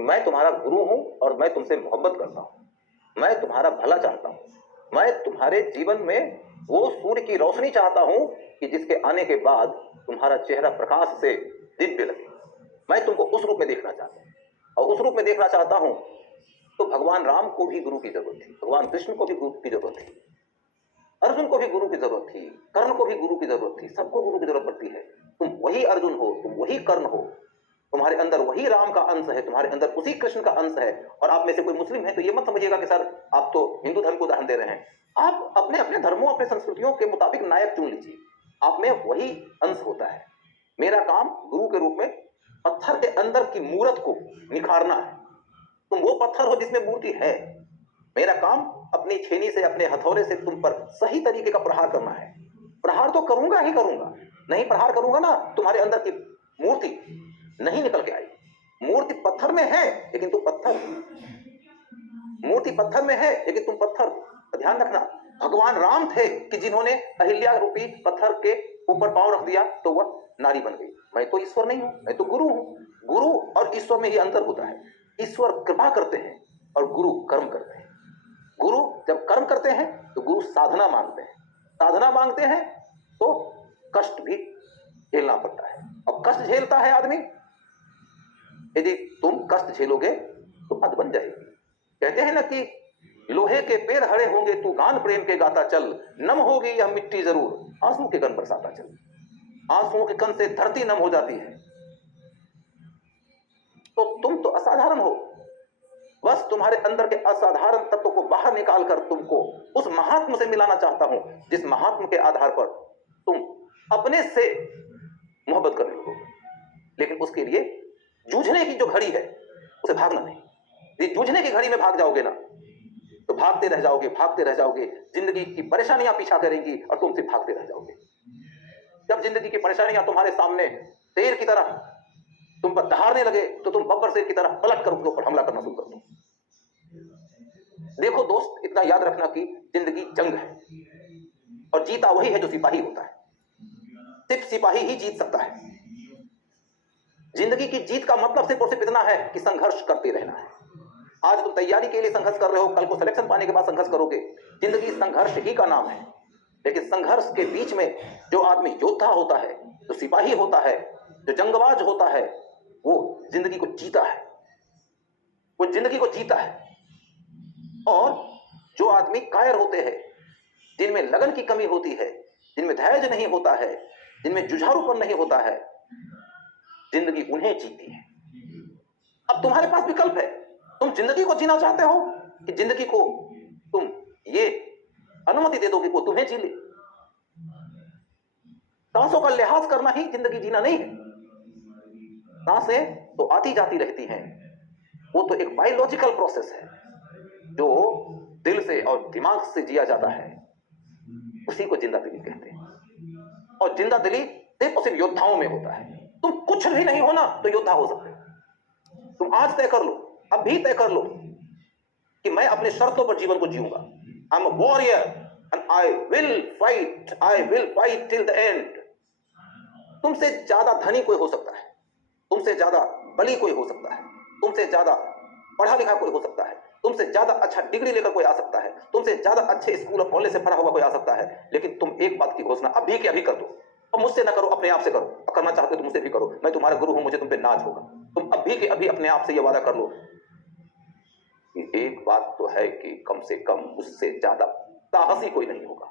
कि मैं तुम्हारा गुरु हूं और मैं तुमसे मोहब्बत करता हूं, मैं तुम्हारा भला चाहता हूं, मैं तुम्हारे जीवन में वो सूर्य की रोशनी चाहता हूं कि जिसके आने के बाद तुम्हारा चेहरा प्रकाश से दिव्य लगे। मैं तुमको उस रूप में देखना चाहता हूं, और उस रूप में देखना चाहता हूं तो भगवान राम को भी गुरु की जरूरत थी, भगवान कृष्ण को भी गुरु की जरूरत थी, अर्जुन को भी गुरु की जरूरत थी, कर्ण को भी गुरु की जरूरत थी, सबको गुरु की जरूरत पड़ती है। तुम वही अर्जुन हो, तुम वही कर्ण हो, तुम्हारे अंदर वही राम का अंश है, तुम्हारे अंदर उसी कृष्ण का अंश है। और आप में से कोई मुस्लिम है तो ये मत समझिएगा कि सर आप तो हिंदू धर्म को उदाहरण दे रहे हैं। आप अपने अपने धर्मों, अपने संस्कृतियों के मुताबिक नायक चुन लीजिए, आप में वही अंश होता है। मेरा काम गुरु के रूप में पत्थर के अंदर की मूर्त को निखारना है। तुम वो पत्थर हो जिसमें मूर्ति है, मेरा काम अपनी छेनी से, अपने हथौड़े से तुम पर सही तरीके का प्रहार करना है। प्रहार तो करूंगा ही करूंगा, नहीं प्रहार करूंगा ना तुम्हारे अंदर की मूर्ति नहीं निकल के आएगी। मूर्ति पत्थर में है लेकिन तुम पत्थर, मूर्ति पत्थर में है लेकिन तुम पत्थर। ध्यान रखना, भगवान राम थे कि जिन्होंने अहिल्या रूपी पत्थर के ऊपर पांव रख दिया तो वह नारी बन गई। मैं तो ईश्वर नहीं हूं, मैं तो गुरु हूं। गुरु और ईश्वर में ये अंतर होता है, ईश्वर कृपा करते हैं और गुरु कर्म करते हैं। गुरु जब कर्म करते हैं तो गुरु साधना मांगते हैं, साधना मांगते हैं तो कष्ट भी झेलना पड़ता है, और कष्ट झेलता है आदमी। यदि तुम कष्ट झेलोगे तो मत बन जाएगी। कहते हैं ना कि लोहे के पेड़ हरे होंगे तू गान प्रेम के गाता चल, नम होगी यह मिट्टी जरूर आंसू के कण बरसाता चल। आंसुओं के कण से धरती नम हो जाती है। तो तुम तो असाधारण हो, बस तुम्हारे अंदर के असाधारण तत्व को बाहर निकालकर तुमको उस महात्म से मिलाना चाहता हूं, जिस महात्म के आधार पर तुम अपने से मोहब्बत कर रहे हो। लेकिन उसके लिए जूझने की जो घड़ी है उसे भागना नहीं। यदि जूझने की घड़ी में भाग जाओगे ना तो भागते रह जाओगे, भागते रह जाओगे, जिंदगी की परेशानियां पीछा करेंगी और तुम सिर्फ भागते रह जाओगे। जब जिंदगी की परेशानियां तुम्हारे सामने शेर की तरह तुम पर दहाड़ने लगे तो तुम बब्बर शेर की तरह पलट कर उनके ऊपर हमला करना शुरू कर दो। देखो दोस्त, इतना याद रखना कि जिंदगी जंग है और जीता वही है जो सिपाही होता है। सिर्फ सिपाही ही जीत सकता है। जिंदगी की जीत का मतलब सिर्फ और सिर्फ इतना है कि संघर्ष करते रहना है। आज तुम तैयारी के लिए संघर्ष कर रहे हो, कल को सिलेक्शन पाने के बाद संघर्ष करोगे। जिंदगी संघर्ष ही का नाम है। लेकिन संघर्ष के बीच में जो आदमी योद्धा होता है, जो सिपाही होता है, जो जंगबाज होता है, वो जिंदगी को जीता है, वो जिंदगी को जीता है। और जो आदमी कायर होते हैं, जिनमें लगन की कमी होती है, जिनमें धैर्य नहीं होता है, जिनमें जुझारूपन नहीं होता है, जिंदगी उन्हें जीती है। अब तुम्हारे पास विकल्प है। तुम जिंदगी को जीना चाहते हो कि जिंदगी को तुम ये अनुमति दे दो कि वो तुम्हें जी ले। सांसों का लिहाज करना ही जिंदगी जीना नहीं है। सांसें तो आती जाती रहती हैं, वो तो एक बायोलॉजिकल प्रोसेस है जो दिल से और दिमाग से जिया जाता है, उसी को जिंदा दिली कहते हैं। और जिंदा दिली सिर्फ और सिर्फ योद्धाओं में होता है। तुम कुछ भी नहीं हो ना तो योद्धा हो सकते हो। तुम आज तय कर लो, अभी तय कर लो कि मैं अपने शर्तों पर जीवन को जीऊंगा। I am a warrior and I will fight till the end. तुमसे ज्यादा धनी कोई हो सकता है, तुमसे ज्यादा बली कोई हो सकता है, तुमसे ज्यादा पढ़ा लिखा कोई हो सकता है, तुमसे ज्यादा अच्छा डिग्री लेकर कोई आ सकता है, तुमसे ज्यादा अच्छे स्कूल और कॉलेज से पढ़ा हुआ कोई आ सकता है। लेकिन तुम एक बात की घोषणा अभी के अभी कर दो, और मुझसे ना करो, अपने आप से करो। और करना चाहते हो तो मुझसे भी करो, मैं तुम्हारा गुरु हूं, मुझे तुम पे नाज होगा। तुम अभी के अभी अपने आप से यह वादा कर लो कि एक बात तो है कि कम से कम मुझसे ज्यादा साहसी कोई नहीं होगा,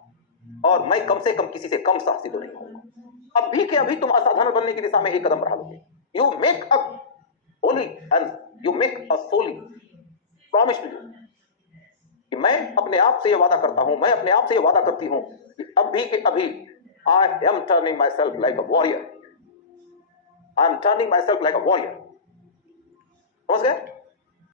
और मैं कम से कम किसी से कम साहसी तो नहीं होगा। अभी के अभी तुम असाधारण बनने की दिशा में एक कदम बढ़ा लोगे। You make a holy and you make a solemn promise to you कि मैं अपने आप से यह वादा करता हूं, मैं अपने आप से यह वादा करती हूं कि अभी के अभी I am turning my self like a warrior. I am turning my self like a warrior. समझ गए?